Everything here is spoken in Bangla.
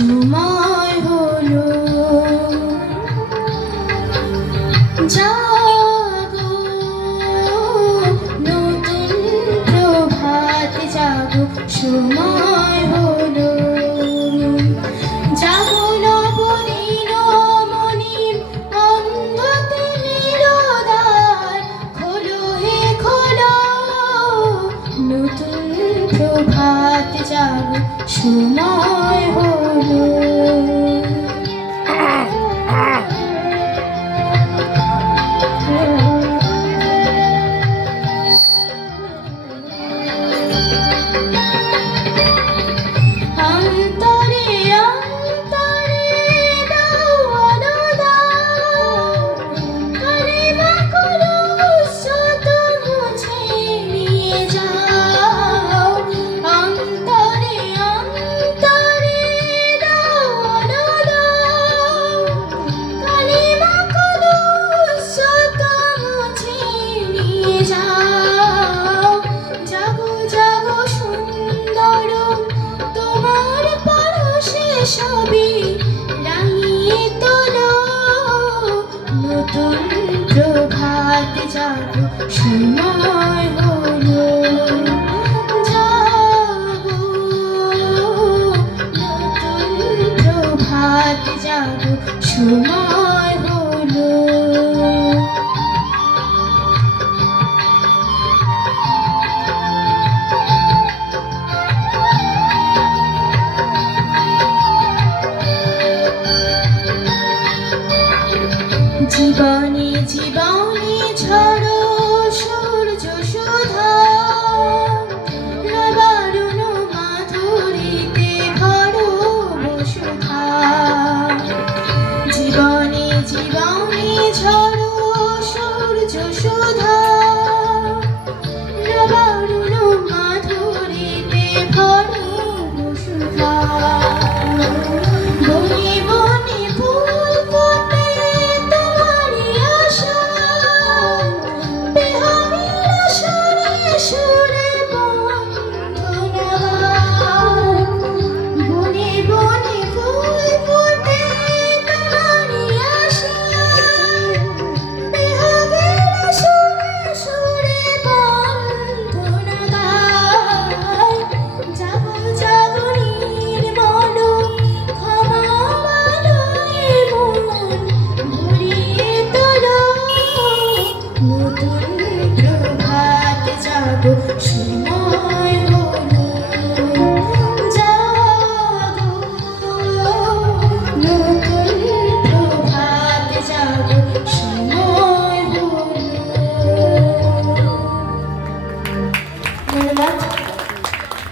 সময় হলো। জাগো নতুন প্রভাত জাগো, সময় হলো। জাগো নবনীন মনির অন্ধতে নিরোদার, খোলো হে খোলো নতুন প্রভাত জাগো, সময় হলো। অন্তরে অন্তরে দাও অনুদান, কালিমা কলুষ মুছে নিয়ে যাও। অন্তরে অন্তরে দাও অনুদান, কালিমা কলুষ মুছে নিয়ে যাও। জাগো জাগো সুন্দর তোমার পরশে সবই রাঙিয়ে তোলো, নতুন প্রভাত জাগো, সময় হলো। জাগো নতুন প্রভাত জাগো, সময় হলো। জীবনে জীবনে ঝড়ো সূর্য সুধা, নবারুণ মাধুরীতে ভরো বসুধা। জীবনে জীবনে ঝড়ো সূর্য সুধা, নবারুণ মাধুরীতে ভরো বসুধা। বনে বনে ফুল ফোটে তোমারই আশায়, বেহাগির সুরে সুরে বন্ধনা গায়। বনে বনে ফুল ফোটে তোমারই আশায়, বেহাগির সুরে সুরে বন্ধনা গায়। জাগো জাগো নির্মল ক্ষমার আলোয় মন ভরিয়ে তোলো, নতুন প্রভাত জাগো।